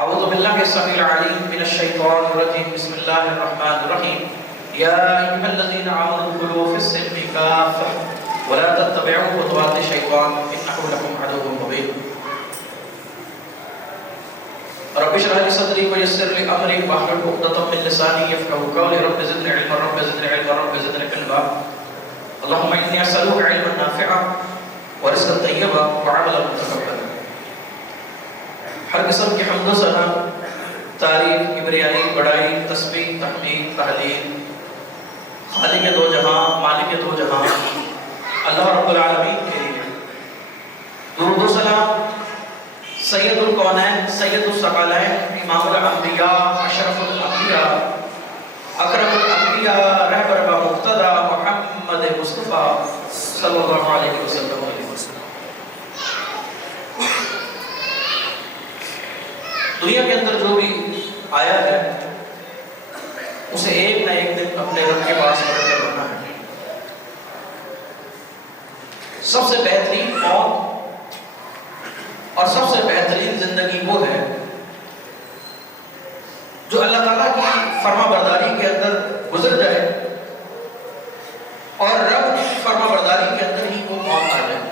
اعوذ باللہ السمیع العلیم من الشیطان الرجیم بسم اللہ الرحمن الرحیم یا ایھا الذین آمنوا ادخلوا فی السلم کافۃ ولا تتبعوا خطوات الشیطان انہ لکم عدو مبین رب اشرح لي صدري ويسر لي امري واحلل عقدة من لساني يفقهوا قولي رب زدني علما رب زدني علما رب زدني علما اللهم اني اسالك علما نافعا ورزقا طيبا وعملا متقبلا. ہر قسم کی حمد و ثنا، تعریف، کبریائی، بڑائی، تسبیح، تحمید، تہلیل خالق دو جہاں، مالک دو جہاں اللہ رب العالمین کے لیے. درود و سلام سید الکونین، سید الثقلین، امام الانبیاء، اشرف الانبیاء، اکرم الانبیاء، رہبر و مقتدی محمد مصطفیٰ صلی اللہ علیہ وسلم. دنیا کے اندر جو بھی آیا ہے اسے ایک نہ ایک دن اپنے رب کے پاس پڑھ کر رہنا ہے. سب سے بہترین موت اور سب سے بہترین زندگی وہ ہے جو اللہ تعالیٰ کی فرما برداری کے اندر گزر جائے اور رب کی فرما برداری کے اندر ہی وہ موت آ جائے.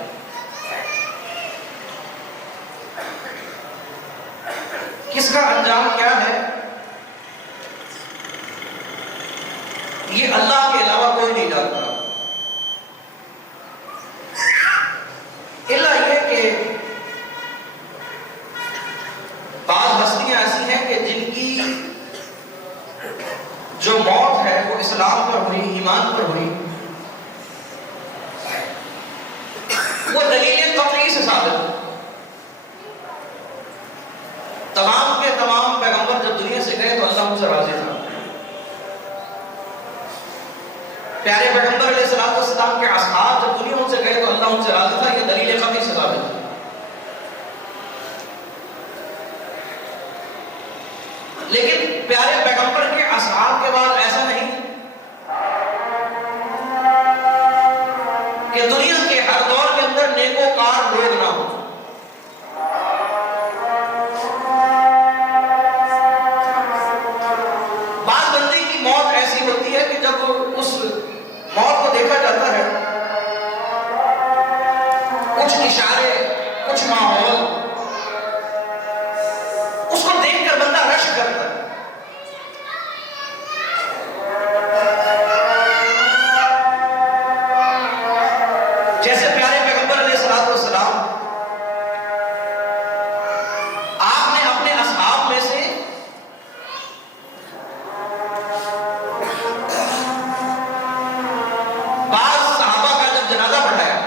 کس کا انجام کیا ہے یہ اللہ کے علاوہ کوئی نہیں جانتا، الا یہ کہ بعض ہستیاں ایسی ہیں کہ جن کی جو موت ہے وہ اسلام پر ہوئی، ایمان پر ہوئی، وہ دلیل قطعی سے ثابت. تمام کے تمام پیغمبر جب دنیا سے گئے تو اللہ ان سے راضی تھا. پیارے پیغمبر علیہ السلام کے اصحاب جب دنیا ان سے گئے تو اللہ ان سے راضی تھا. یہ دلیل قطعی سے ثابت ہے. لیکن پیارے پیغمبر کے اصحاب کے بعد ایسا نہیں کہ دنیا کے ہر دور کے اندر نیکوکار لوگ نہ ہوں. بعض بندے کی موت ایسی ہوتی ہے کہ جب اس موت کو دیکھا جاتا ہے کچھ اشارے، کچھ ماحول، اس کو دیکھ کر بندہ رش کرتا ہے. جیسے پیارے پیغمبر علیہ السلام آپ نے اپنے اصحاب میں سے بعض صحابہ کا جب جنازہ پڑھایا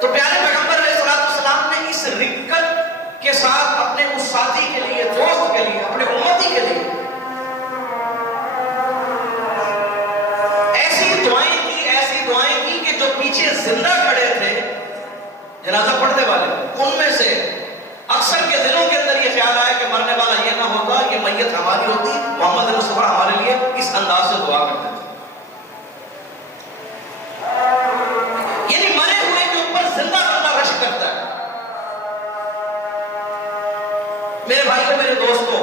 تو پیارے پیغمبر علیہ السلام نے اس رقت کے ساتھ اپنے اس ساتھی کے لیے، دوست کے لیے، اپنے امتی کے لیے ایسی دعائیں کی کہ جو پیچھے زندہ کھڑے تھے جنازہ پڑھنے والے، ان میں سے اکثر کے دلوں کے اندر یہ خیال آیا کہ مرنے والا یہ نہ ہوتا، یہ میت ہماری ہوتی، محمد مصطفیٰ ہمارے لیے اس انداز سے دعا کرتے تھے. یعنی مرے ہوئے کے اوپر زندہ بندہ رش کرتا ہے. میرے بھائیوں، میرے دوستوں،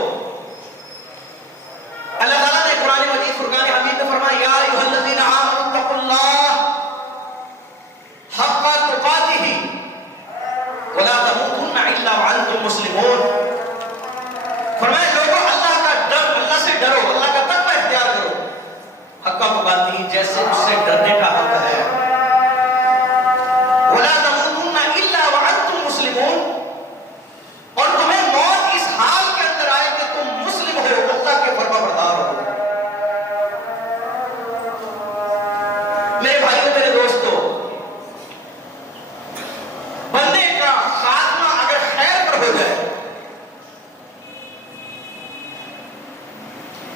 اللہ تعالیٰ نے قرآن مجید فرقان حمید میں فرمایا یا ایھا الذین آمنوا اتقوا اللہ حق تقاتہ ولا تموتن الا وانتم مسلمون. فرمایا لوگوں اللہ کا ڈر، اللہ سے ڈرو، اللہ کا تقوی اختیار کرو حق تقاتہ، جیسے اس سے ڈرنے کا حق ہے. ولا تموتن الا وانتم مسلمون، اور تمہیں موت اس حال کے اندر آئے کہ تم مسلم ہو، اللہ کے فرما بردار ہو. میرے بھائیوں، میرے دوستوں، بندے کا خاتمہ اگر خیر پر ہو جائے،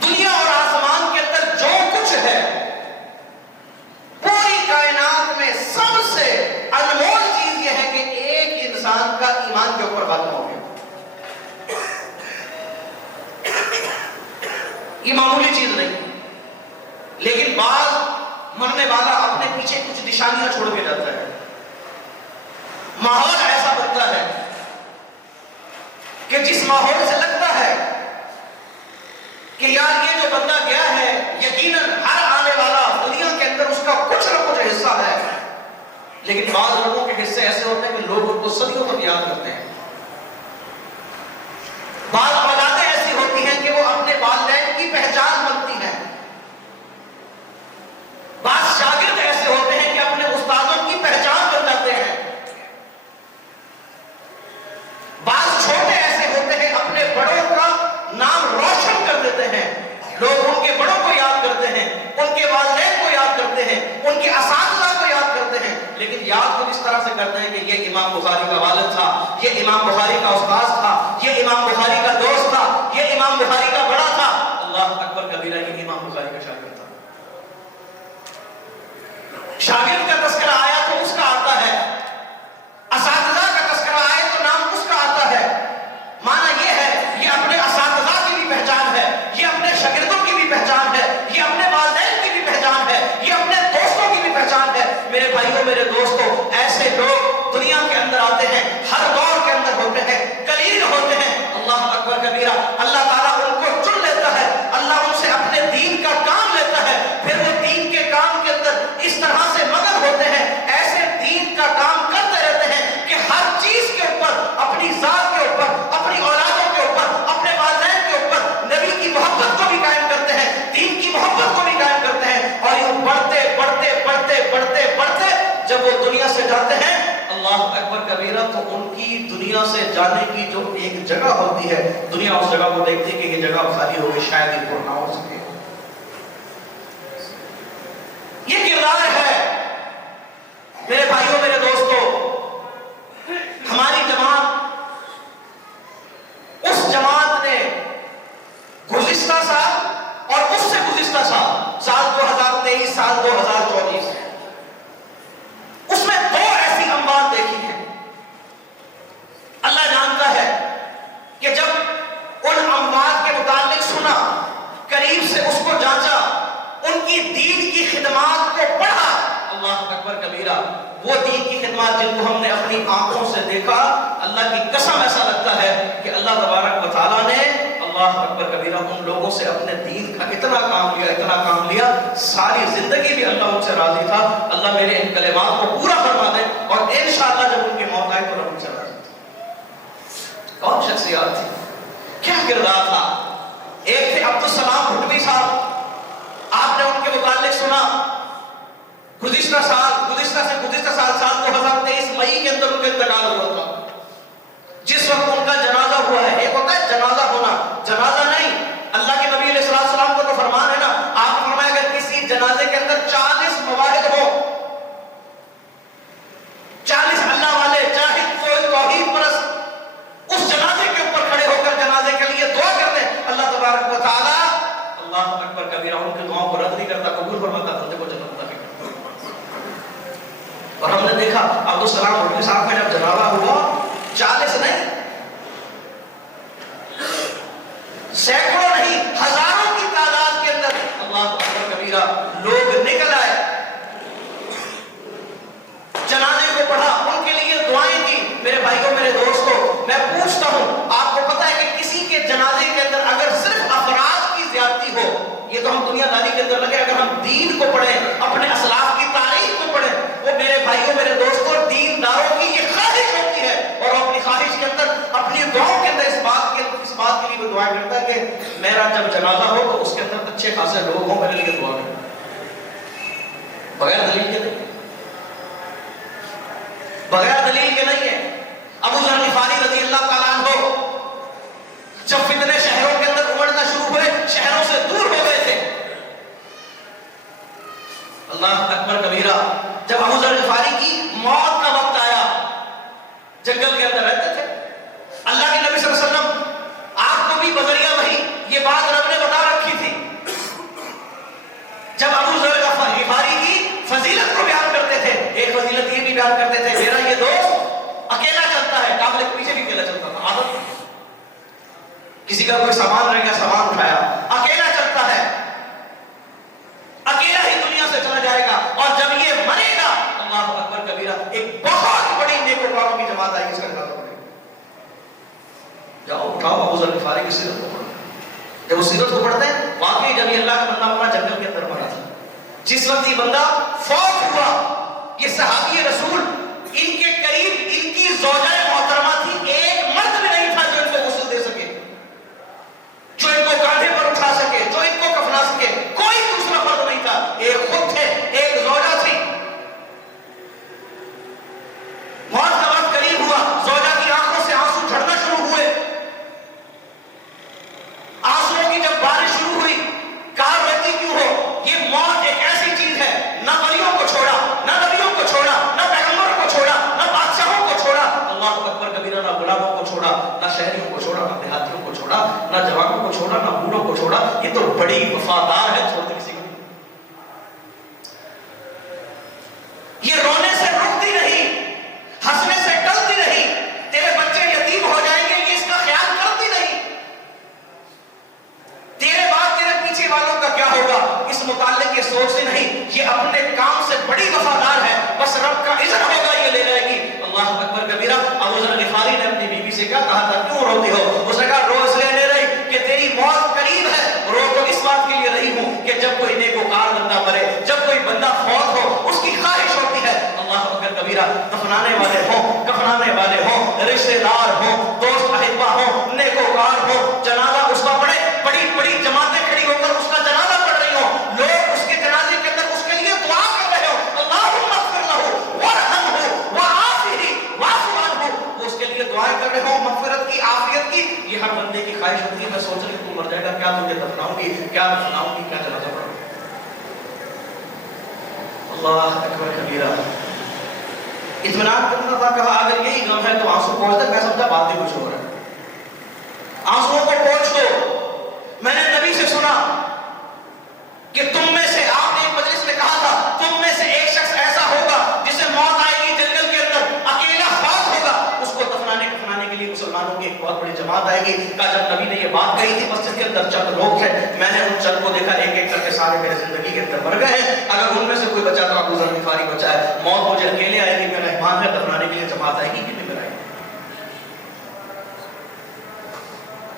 دنیا اور آسمان کے اندر جو کچھ ہے، پوری کائنات میں سب سے انمول چیز یہ ہے کہ ایک انسان کا ایمان کے اوپر ختم ہو گیا. یہ معمولی چیز نہیں. لیکن بعض مرنے والا اپنے پیچھے کچھ نشانیاں چھوڑ کے جاتا ہے. ماحول ایسا بنتا ہے کہ جس ماحول سے لگتا ہے کہ یار یہ جو بندہ گیا ہے یقیناً ہر آنے والا دنیا کے اندر اس کا کچھ نہ کچھ حصہ ہے، لیکن بعض لوگوں کے حصے ایسے ہوتے ہیں کہ لوگ ان کو صدیوں تک یاد کرتے ہیں. بعض اولادیں ایسی ہوتی ہیں کہ وہ اپنے والدین کی پہچان بنتی ہیں. بعض شاگرد ایسے ہوتے ہیں کہ اپنے استادوں کی پہچان بن جاتے ہیں. بعض چھوٹے ایسے ہوتے ہیں اپنے بڑوں کا نام روشن کر دیتے ہیں. لوگ ان کے بڑوں کو یاد کرتے ہیں، ان کے والدین کو یاد کرتے ہیں، ان کے اساتذہ کو یاد کرتے ہیں، لیکن یاد کو اس طرح سے کرتے ہیں کہ یہ امام بخاری کا والد تھا، یہ امام بخاری کا استاذ تھا، یہ امام بخاری کا دوست تھا، یہ امام بخاری کا بڑا تھا. اللہ اکبر کبیرہ، یہ امام بخاری کا شاگرد تھا. شاگرد کا تذکرہ آیا تو اس کا آتا ہے، اساتذہ کا تذکرہ آیا تو نام اس کا آتا ہے. معنی یہ ہے یہ اپنے اساتذہ کی بھی پہچان ہے، یہ اپنے شاگردوں کی بھی پہچان ہے، یہ اپنے والدین کی بھی پہچان ہے، یہ اپنے دوستوں کی بھی پہچان ہے. میرے بھائیوں، میرے دوستوں، ایسے لوگ دنیا کے اندر آتے ہیں، ہر دور کے اندر ہوتے ہیں، قلیل ہوتے ہیں. اللہ اکبر کبیرہ، اللہ تعالیٰ ان کو چن لیتا ہے، اللہ ان سے اپنے دین کا کام لیتا ہے، پھر وہ دین کے کام کے اندر اس طرح سے مگن ہوتے ہیں، ایسے دین کا کام کرتے رہتے ہیں کہ ہر چیز کے اوپر، اپنی ذات کے اوپر، اپنی اولادوں کے اوپر، اپنے والدین کے اوپر نبی کی محبت کو بھی قائم کرتے ہیں، دین کی محبت کو بھی قائم کرتے ہیں. اور یوں بڑھتے بڑھتے بڑھتے بڑھتے بڑھتے جب وہ دنیا سے جاتے ہیں، اللہ اکبر کبیرہ، تو ان کی دنیا سے جانے کی جو ایک جگہ ہوتی ہے، دنیا اس جگہ کو دیکھتی ہے کہ یہ جگہ خالی ہو گئی، شاید یہ پر نہ ہو سکے. یہ کردار ہے میرے بھائیوں، میرے دوستوں. ہماری جماعت، اس جماعت نے گزشتہ سال اور اس سے گزشتہ سال 2023 سال 2024 اس میں دو ایسی اموات دیکھی ہیں. اللہ جانتا ہے کہ جب ان اموات کے متعلق سنا، قریب سے اس کو جانچا، ان کی دین کی خدمات کو پڑھا، اللہ اکبر کبیرہ، وہ دین کی خدمات جن کو ہم نے اپنی آنکھوں سے دیکھا، اللہ کی قسم ایسا لگتا ہے کہ اللہ تبارک و تعالیٰ نے، اللہ اکبر کبیرہ، ان لوگوں سے اپنے دین کا اتنا کام لیا، اتنا کام لیا، ساری زندگی بھی اللہ ان سے راضی تھا. اللہ میرے ان کلمات کو پورا فرما دے، اور انشاءاللہ جب ان کی موت آئے تو رب ان سے راضی تھا. کون شخصیات تھی، کیا کردار تھا؟ ایک تھے عبدالسلام بھٹوی صاحب. آپ نے ان کے متعلق سنا، گزشتہ سال سال 2023 مئی کے اندر ان کا انتقال ہوا تھا. جس وقت ان کا جنازہ ہوا ہے، ایک ہوتا ہے جنازہ ہونا، جنازہ نہیں، اللہ کے نبی علیہ السلام کو تو فرمان ہے نا، آپ نے فرمایا اگر کسی جنازے کے اندر 40 مواہد ہو، 40 اللہ والے جاہد کوئی توحید پرست اس جنازے کے اوپر کھڑے ہو کر جنازے کے لیے دعا کرتے ہیں، اللہ تبارک و تعالی اللہ اکبر کبیرہ ان کی دعاؤں کو رد نہیں کرتا، قبول فرماتا، بندے کو جنت عطا کرتا. اور ہم نے دیکھا عبدالسلام بھٹوی صاحب کا جب جنازہ ہوا، 40 نہیں، سینکڑوں نہیں، ہزاروں کی تعداد کے اندر اللہ اکبر کبیرہ لوگ نکل آئے، جنازے کو پڑھا، ان کے لیے دعائیں کی. میرے بھائیوں، میرے دوستوں، میں پوچھتا ہوں، آپ کو پتا ہے کہ کسی کے جنازے کے اندر اگر صرف افراد کی زیادتی ہو، یہ تو ہم دنیا داری کے اندر لگے، اگر ہم دین کو پڑھیں، اپنے اسلاف کی تاریخ کو پڑھیں، وہ میرے بھائیوں، میرے دوستوں، دینداروں کی یہ خواہش ہوتی ہے، اور اپنی خواہش کے اندر، اپنی دعاؤں کے اندر اس بات کے لیے دعائیں کرتا ہے کہ میرا جب جنازہ ہو تو اس کے اندر اچھے خاصے لوگ ہوں، میرے لیے دعا کریں، بغیر دلیل کے نہیں، بغیر دلیل کے نہیں ہے. ابو ذر غفاری رضی اللہ تعالیٰ عنہ جب فتنے شہروں کے اندر امڑنا شروع ہوئے، شہروں سے دور ہو گئے تھے، اللہ اکبر کبیرہ، جب ابو ذر غفاری کی موت کا وقت آیا، جنگل کے اندر رہتے تھے، اللہ کے نبی صلی اللہ علیہ وسلم آپ کو بھی بذریعہ وحی یہ بات رب نے بتا رکھی تھی. جب ابو ذر غفاری کی فضیلت کو بیان کرتے تھے، ایک فضیلت یہ بھی بیان کرتے تھے، میرا یہ دوست اکیلا چلتا ہے، قافلے کے پیچھے بھی اکیلا چلتا تھا، عادت، کسی کا کوئی سامان رہ گیا، سامان اٹھایا، اکیلا چلتا ہے، اکیلا ہی دنیا سے چلا جائے گا، اور جب یہ مرے گا، اللہ اکبر کبیرہ، ایک بہت بڑی نیکوکاروں کی جماعت آئی، اس کا جنازہ پڑے گا. جاؤ ذر غفاری کی سیرت کو پڑھو. جب وہ سیرت کو پڑھتے ہیں واقعی جب یہ اللہ کا بندہ مرا جنگل کے اندر مرا تھا. جس وقت یہ بندہ فوت ہوا یہ صحابی رسول ان کے قریب ان کی زوجہ محترمہ تھی, ایک مرد بھی نہیں تھا جو ان کو غسل دے سکے, جو ان کو کاندھے پر اٹھا سکے, جو ان کو کفنا سکے. کوئی دوسرا مرد نہیں تھا, ایک خود تھے, ایک زوجہ تھی. موت کا وقت قریب ہوا, زوجہ کی آنکھوں سے آنسو جھڑنا شروع ہوئے. آنسوؤں کی جب بارش شروع ہوئی, کہا روتی کیوں ہو؟ یہ موت ایک ایسی چیز ہے, نہ ولیوں کو چھوڑا, نہ نبیوں کو چھوڑا, نہ پیغمبروں کو چھوڑا, نہ بادشاہوں کو چھوڑا, اللہ اکبر کبیرہ, نہ غلاموں کو چھوڑا, نہ شہریوں کو چھوڑا, نہ دیہاتیوں کو چھوڑا, نہ جوانوں کو چھوڑا, نہ بوڑھوں کو چھوڑا. یہ تو بڑی وفادار ہے, چھوڑ دے کسی کو. یہ رونے سے رکتی نہیں, ہنسنے سے ٹلتی نہیں, تیرے بچے یتیم ہو جائیں گے یہ اس کا خیال کرتی نہیں, تیرے بعد تیرے پیچھے والوں کا کیا ہوگا اس متعلق یہ سوچتی نہیں. یہ اپنے کام سے بڑی وفادار ہے, بس رب کا اذن ہوگا یہ لے جائے گی. اللہ اکبر کبیرہ. ابو ذر غفاری نے اپنی بیوی سے کیا کہا تھا, کیوں روتی ہو؟ اس نے کہا رو اس لیے نہیں رہی کہ تیری موت قریب ہے, رو تو اس بات کے لیے رہی ہوں کہ جب کوئی نیکوکار بندہ مرے, جب کوئی بندہ فوت ہو, اس کی خواہش ہوتی ہے اللہ اکبر کبیرہ دفنانے والے ہوں, کفنانے والے ہوں, رشتے دار ہوں, دوست احبہ ہوں, نیکوکار ہوں, جنازہ اس کا پڑھے, بڑی بڑی جماعتیں کھڑی ہو کر اس کا جنازہ پڑھ رہی ہوں, لوگ اس کے جنازے کے اندر اس کے لیے دعا کر رہے ہو, اللہم اغفر لہ وارحمہ وعافہ واعف عنہ, وہ اس کے لیے دعائیں کر رہے ہو مغفرت کی, عافیت کی. یہ ہر بندے کی خواہش ہوتی ہے. میں سوچ رہی ہوں تو مر جائے گا, کیا تجھے دفناؤں گی, کیا دفناؤں گی, کیا جنازہ پڑھوں گی. اللہ اکبر کبیرہ. اطمینان کرنا تھا, کہا اگر یہی غم ہے تو آنسو پہنچ دے. میں سمجھا بات بھی کچھ ہو رہا ہے, آنسوؤں کو پہنچ دو. میں نے نبی سے سنا کہ تم میں سے, آپ نے ایک مجلس میں کہا تھا, تم میں سے ایک شخص ایسا ہوگا جسے موت آئے گی جنگل کے اندر, اکیلا فوت ہوگا, اس کو دفنانے کے لیے مسلمانوں کی ایک بہت بڑی جماعت آئے گی. کہا جب نبی نے یہ بات کہی تھی مسجد کے اندر چند لوگ تھے, میں نے ان چند کو دیکھا, ایک ایک کر کے سارے میرے زندگی کے اندر مر گئے ہیں. اگر ان میں سے کوئی بچا تو ابو ذر غفاری بچا ہے. موت مجھے اکیلے آئے گی, میرا ایمان ہے, دفنانے کے لیے جماعت آئے گی کہ نہیں آئے گی.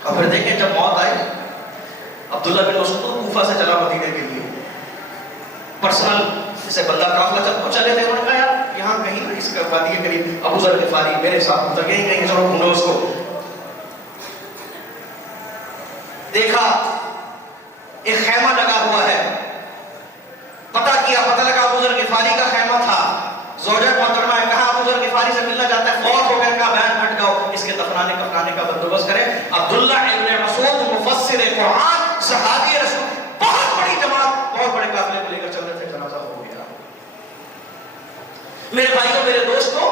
اور پھر دیکھیں جب موت آئی, عبداللہ بن مسعود کوفہ سے چلا مدینے کے لیے, پرسنل جسے بندہ قافلہ چلے تھے. انہوں نے کہا یار یہاں کہیں اس کا وادی کے قریب ابو ذر غفاری میرے ساتھ اتر گئے, کہیں چلو ڈھونڈو اس کو. دیکھا ایک خیمہ لگا ہوا ہے, پتہ کیا, پتہ لگا ابو ذر غفاری کا خیمہ تھا. زوجہ محترمہ نے کہا ابو ذر غفاری سے ملنا چاہتا ہے, فوت ہو گئے, کا بیان ہٹ جاؤ, اس کے دفنانے کفنانے کا بندوبست کریں. عبداللہ ابن مسعود مفسر قرآن صحابی رسول, بہت بڑی جماعت, بہت بڑے قافلے کو لے کر چل رہے تھے, جنازہ ہو گیا. میرے بھائیوں, میرے دوستوں,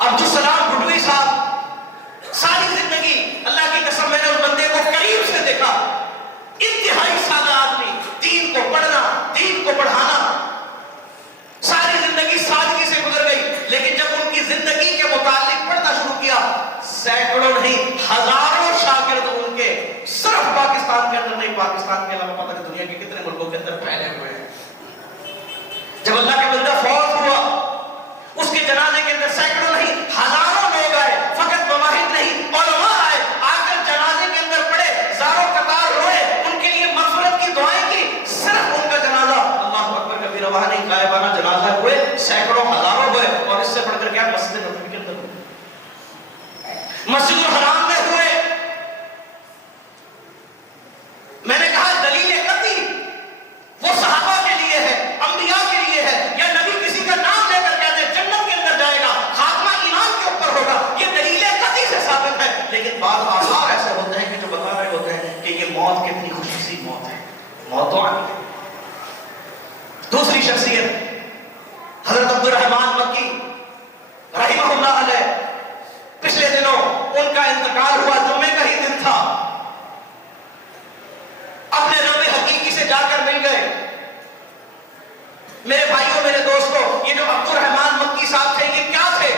عبدالسلام بھٹوی صاحب ساری زندگی اللہ کی قسم میں نے اس بندے کو قریب سے دیکھا, انتہائی سادہ آدمی, دین کو پڑھنا, دین کو پڑھانا, ساری زندگی سادگی سے گزر گئی. لیکن جب ان کی زندگی کے متعلق پڑھنا شروع کیا, سینکڑوں نہیں ہزاروں شاگرد ان کے صرف پاکستان کے اندر نہیں, پاکستان کے علاوہ پتہ نہیں دنیا کے کتنے ملکوں کے اندر پھیلے ہوئے ہیں. جب اللہ کا بندہ فوت ہوا, اس کے جنازے کے اندر سینکڑوں نہیں ہزاروں لوگ آئے, فقط مواحد نہیں علماء آئے, آ کر جنازے کے اندر پڑے, زاروں قطار روئے, ان کے لیے مغفرت کی دعائیں کی. صرف ان کا جنازہ, اللہ اکبر کبیرہ, وہاں نہیں غائبانہ جنازہ ہوئے, سینکڑوں ہزاروں ہوئے. اور اس سے بڑھ کر کیا مسجد نبوی کے اندر ہوئے, مسجد الحرام میں ہوئے. میں نے کہا دلیل قطعی وہ صحابہ کے لیے ہے, انبیاء کے لیے ہے, یا نبی کسی کا نام لے کر کہتے ہیں جنت کے اندر جائے گا, خاتمہ ایمان کے اوپر ہوگا, یہ دلیل قطعی سے ثابت ہے. لیکن بعض آثار ایسے ہوتے ہیں کہ جو بتا رہے ہوتے ہیں کہ یہ موت کتنی خوش نصیب موت ہے, موت تو آئی ہے. دوسری شخصیت حضرت عبد الرحمن مکی رحمہ اللہ علیہ, پچھلے دنوں ان کا انتقال ہوا, جمعے کا ہی دن تھا. اپنے رب حقیقی سے جا کر مل گئے. میرے بھائیوں, میرے دوستوں, یہ جو عبد الرحمن مکی صاحب تھے, یہ کیا تھے؟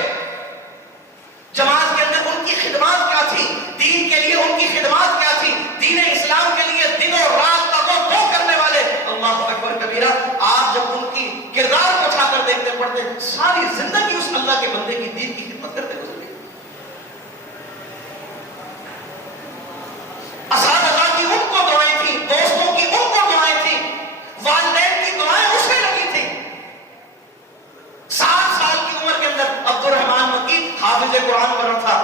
جماعت کے اندر ان کی خدمات کیا تھی, دین کے لیے ان کی خدمات کیا تھی, دین اسلام کے لیے دن اور رات دو کرنے والے. اللہ اکبر کبیرہ. آپ جب ان کی کردار کو اٹھا کر دیکھتے پڑھتے, ساری زندگی اس اللہ کے بندے کی دین کی خدمت کرتے گزر گئی. حافظ قرآن بنا تھا.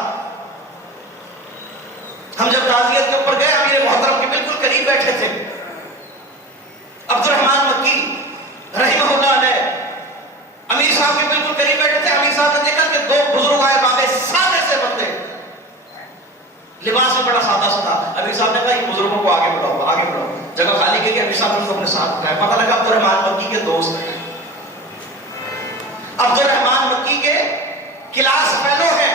ہم جب تعزیت کے اوپر گئے امیر محترم کے بالکل قریب بیٹھے تھے. عبد الرحمان مکی رحمہ اللہ علیہ امیر صاحب کے بالکل قریب بیٹھے تھے. امیر صاحب نے دیکھا کہ دو بزرگ آئے باقی سادے سے بندے, لباس میں بڑا سادہ سا تھا. امیر صاحب نے کہا یہ بزرگوں کو آگے بڑھاؤ, آگے بڑھاؤ. جگہ خالی کی کہ امیر صاحب نے ان کو اپنے ساتھ اٹھایا. پتہ لگا عبد الرحمان مکی کے دوست ہیں. عبد الرحمان مکی کے کلاس فیلو ہیں,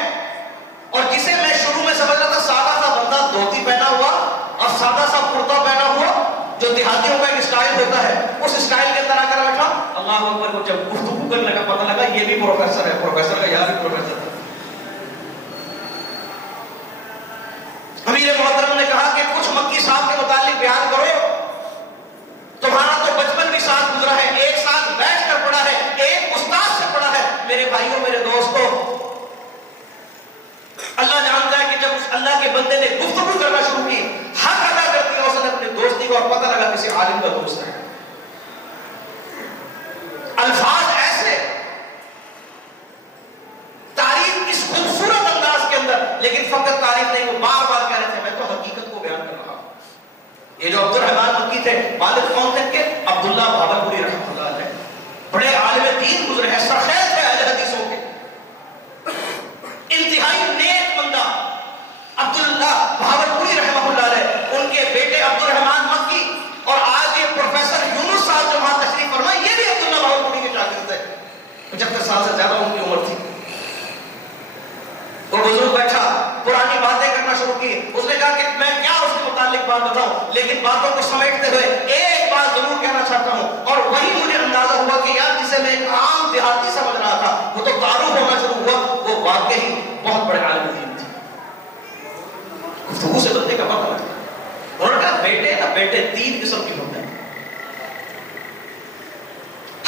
اور جسے میں شروع میں سمجھ رہا تھا سادہ سا بندہ دھوتی پہنا ہوا اور سادہ سا کرتا پہنا ہوا جو دیہاتیوں کا ایک سٹائل ہوتا ہے, اس سٹائل کے اندر آ کر بیٹھا. اللہ اکبر کو جب گفتگو کرنے لگا پتہ لگا یہ بھی پروفیسر ہے. پروفیسر کا یار بھی پروفیسر ہے. امیر محترم نے کہا کہ کچھ مکی صاحب کے متعلق بیان کرو. تمہارا تو بچپن بھی ساتھ گزرا ہے, ایک ساتھ بیٹھ کر پڑھا ہے, ایک استاد سے پڑھا ہے. میرے بھائیوں, میرے دوستوں, اللہ جانتا ہے کہ جب اس اللہ کے بندے نے گفتگو کرنا شروع کی, حق ادا کر دیا اس نے اپنی دوستی کو, اور پتہ لگا کسی عالم کا دوست ہے. الفاظ ایسے, تعریف اس خوبصورت انداز کے اندر, لیکن فقط تعریف نہیں, وہ بار بار کہہ رہے تھے میں تو حقیقت کو بیان کر رہا ہوں. یہ جو عبد الرحمان مکی تھے والد کون تھے کہ عبداللہ بھاولپوری رحمۃ اللہ علیہ, بڑے عالم دین گزرے ہیں, سرخیز تھے اہل حدیثوں کے, انتہائی نیک بندہ. عبداللہ بھاولپوری رحمۃ اللہ علیہ, ان کے بیٹے عبد الرحمان مکی اور آج یہ پروفیسر یونس صاحب جو وہاں تشریف فرمائے یہ بھی عبداللہ بھاولپوری کے شاگرد تھے. 75 سال سے زیادہ ان کی عمر تھی. وہ بزرگ بیٹھا, پرانی باتیں کرنا شروع کی. اس نے کہا کہ میں کیا اس کے متعلق بات بتاؤں, لیکن باتوں کو سمیٹتے ہوئے ایک بات ضرور کہنا چاہتا ہوں, اور وہی مجھے اندازہ ہوا کہ یار جسے میں ایک عام دیہاتی سمجھ رہا تھا وہ تو تعارف ہونا شروع ہوا, وہ واقعی بہت بڑے عالم دین تھے. گفتگو سے بندے کا پتہ لگتا. انہوں نے کہا بیٹے نا بیٹے 3 قسم کے ہوتے ہیں.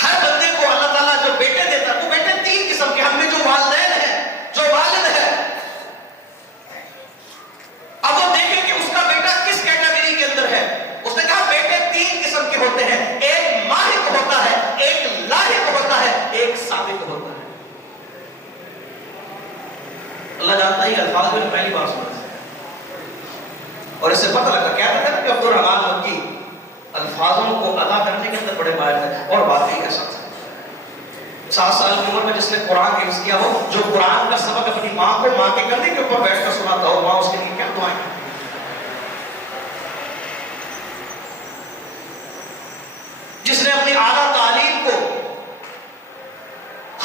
ہر بندے کو اللہ تعالیٰ جو بیٹے دیتا ہے وہ بیٹے 3 قسم کے. ہم میں جو والدین ہیں, جو والد ہے, اب وہ دیکھیں کہ اس کا بیٹا کس کیٹیگری کے اندر ہے. اس نے کہا بیٹے 3 قسم کے ہوتے ہیں, ایک ماہر ہوتا ہے, ایک لاحق ہوتا ہے, ایک سابق ہوتا ہے. اللہ جانتا ہے الفاظ میں پہلی بار سنا اور اس سے پتہ لگا کیا کہتے ہیں کہ عبد الرحمان مکی الفاظوں کو ادا کرنے کے اندر بڑے ماہر تھے, اور واقعی ایسا تھا. 7 سال کی عمر میں جس نے قرآن حفظ کیا ہو, جو قرآن کا سبق اپنی ماں کو ماں کے کندھے کے اوپر بیٹھ کر سناتا ہو, ماں اس کے لیے کیا دعائیں کرتی. جس نے اپنی اعلیٰ تعلیم کو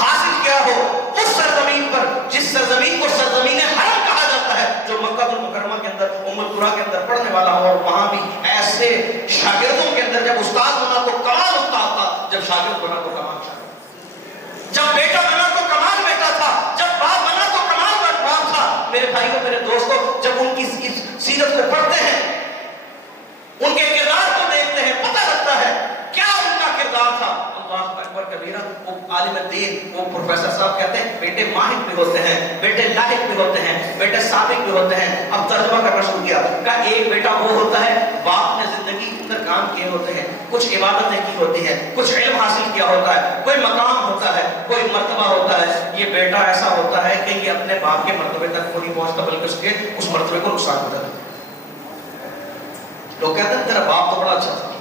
حاصل کیا ہو اس سرزمین پر, جس سرزمین کو سرزمین حرم کہا جاتا ہے, جو مکہ المکرمہ کے اندر ام القریٰ کے اندر پڑھنے والا ہو, اور وہاں بھی ایسے شاگردوں کے اندر جب استاد بنا تو کمال استاد تھا, جب شاگرد بنا تو کمال شاگرد, جب بیٹا بنا تو کمال بیٹا تھا, جب باپ بنا تو کمال باپ تھا. میرے بھائیوں, میرے دوستوں, جب ان کی سیرت کو پڑھتے ہیں, ان کے کردار کو دیکھتے ہیں, پتہ لگتا ہے کیا ان کا کردار تھا. اللہ اکبر کبیرہ. وہ عالم دین, وہ پروفیسر صاحب کہتے ہیں بیٹے ماہر بھی ہوتے ہیں, بیٹے لاحق بھی ہوتے ہیں, بیٹے سابق بھی ہوتے ہیں. اب ترجمہ کرنا شروع کیا. کہا ایک بیٹا وہ ہوتا ہے باپ نے زندگی کے اندر کام کیے ہوتے ہیں, کچھ عبادتیں کی ہوتی ہیں, کچھ علم حاصل کیا ہوتا ہے, کوئی مقام ہوتا ہے, کوئی مرتبہ ہوتا ہے. یہ بیٹا ایسا ہوتا ہے کہ یہ اپنے باپ کے مرتبے تک نہیں پہنچتا, بلکہ اس کے اس مرتبے کو نقصان ہوتا ہے. لوگ کہتے ہیں تیرا باپ تو بڑا اچھا تھا,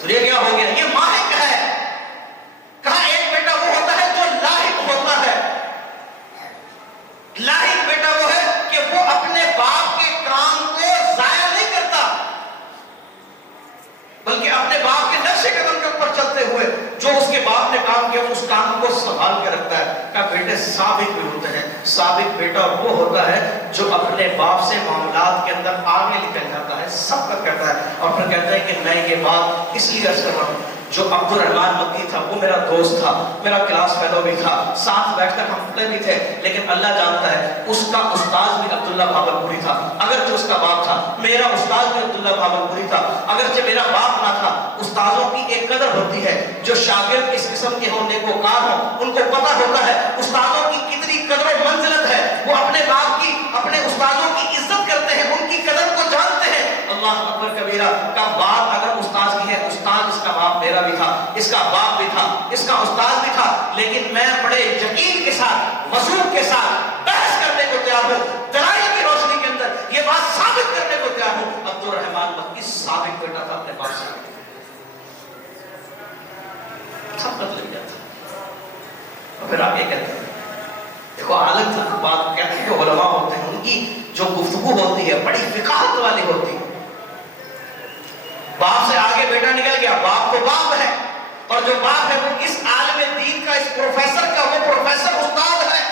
تو یہ کیا ہو گیا, یہ ماہر ہے. کہا ایک بیٹا وہ ہوتا ہے جو لاحق ہوتا ہے. لاحق بیٹا وہ ہے کہ وہ اپنے باپ کے کام کو ضائع نہیں کرتا, بلکہ اپنے باپ کے نقش قدم کے اوپر چلتے ہوئے جو اس کے باپ نے کام کیا اس کام کو سنبھال کے رکھتا ہے. کہا بیٹے سابق بھی ہوتے ہیں. سابق بیٹا وہ ہوتا ہے جو اپنے باپ سے معاملات کے اندر آگے نکل جاتا ہے, سب کا کہتا ہے, اور پھر کہتا ہے کہ میں یہ بات اس لیے عرض کر رہا ہوں. جو عبد الرحمان مکی تھا وہ میرا دوست تھا, میرا کلاس فیلو بھی تھا, ساتھ بیٹھ کر ہم پڑھتے بھی تھے, لیکن اللہ جانتا ہے اس کا استاد بھی عبداللہ بھاولپوری تھا, اگرچہ اس کا باپ تھا. میرا استاد بھی عبداللہ بھاولپوری تھا, اگرچہ میرا باپ نہ تھا. استادوں کی ایک قدر ہوتی ہے, جو شاگرد اس قسم کے ہونے کو کار ہوں ان کو پتہ ہوتا ہے استادوں کی کتنی قدر و منزلت ہے. وہ اپنے باپ کی, اپنے استادوں کی عزت کرتے ہیں, ان کی قدر کو جانتے ہیں. اللہ اکبر کبیرہ. کا باپ اگر استاد کی ہے, استاد اس کا باپ میرا بھی تھا, اس کا باپ بھی تھا, اس کا استاد بھی تھا, لیکن میں بڑے یقین کے ساتھ وضوح کے ساتھ بحث کرنے کو تیار ہوں، دلائل کی روشنی کے اندر یہ بات ثابت کرنے کو تیار ہوں عبد الرحمن مکی ثابت بیٹا تھا اپنے باپ سے، سب قتل کیا تھا۔ اور پھر آگے کہتے ہیں دیکھو عالم تک بات کہتے ہیں کہ علماء ہوتے ہیں ان کی جو گفتگو ہوتی ہے بڑی فقاہت والی ہوتی ہے۔ باپ سے آگے بیٹا نکل گیا، باپ تو باپ ہے، اور جو باپ ہے وہ اس عالم دین کا، اس پروفیسر کا، وہ پروفیسر استاد ہے۔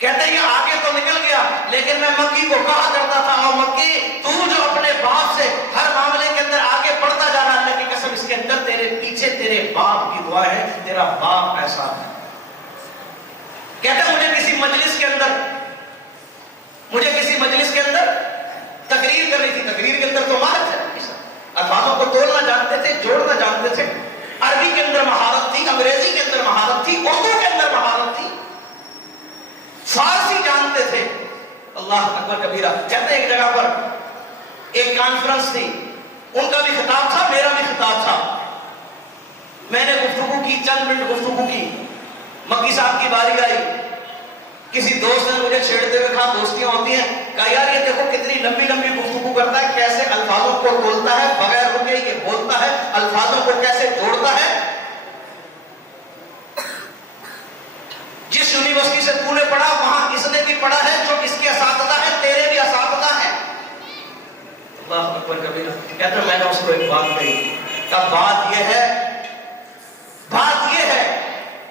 کہتے ہیں یہ آگے تو نکل گیا لیکن میں مکی کو کہا کرتا تھا اور مکی تو جو اپنے باپ سے ہر معاملے کے اندر آگے بڑھتا جا رہا، اللہ کی قسم اس کے اندر تیرے پیچھے تیرے باپ کی دعا ہے، تیرا باپ ایسا ہے۔ کہتے ہیں مجھے کسی مجلس کے اندر تقریر کر رہی تھی، تقریر کے اندر تو مہارت ہے، الفاظوں کو تولنا جانتے تھے، جوڑنا جانتے تھے، عربی کے اندر مہارت تھی، انگریزی کے اندر مہارت تھی، اردو کے اندر مہارت تھی، فارسی جانتے تھے، اللہ اکبر کبیرہ۔ کہتے ہیں ایک جگہ پر ایک کانفرنس تھی، ان کا بھی خطاب تھا، میرا بھی خطاب تھا، میں نے گفتگو کی، چند منٹ گفتگو کی، مکی صاحب کی باری آئی، کسی دوست نے مجھے چھیڑتے ہوئے کہا، دوستیاں ہوتی ہیں، کہا یار یہ دیکھو کتنی لمبی لمبی گفتگو کرتا ہے، کیسے الفاظوں کو تولتا ہے، بغیر رکے یہ بولتا ہے، الفاظوں کو کیسے جوڑتا ہے۔ جس یونیورسٹی سے تو نے پڑھا وہاں اس نے بھی پڑھا ہے، جو اس کے اساتذہ ہیں تیرے بھی اساتذہ ہیں۔ اللہ اکبر کبیرہ۔ کہتے ہیں میں نے اس کو ایک بات کہی، کہا بات یہ ہے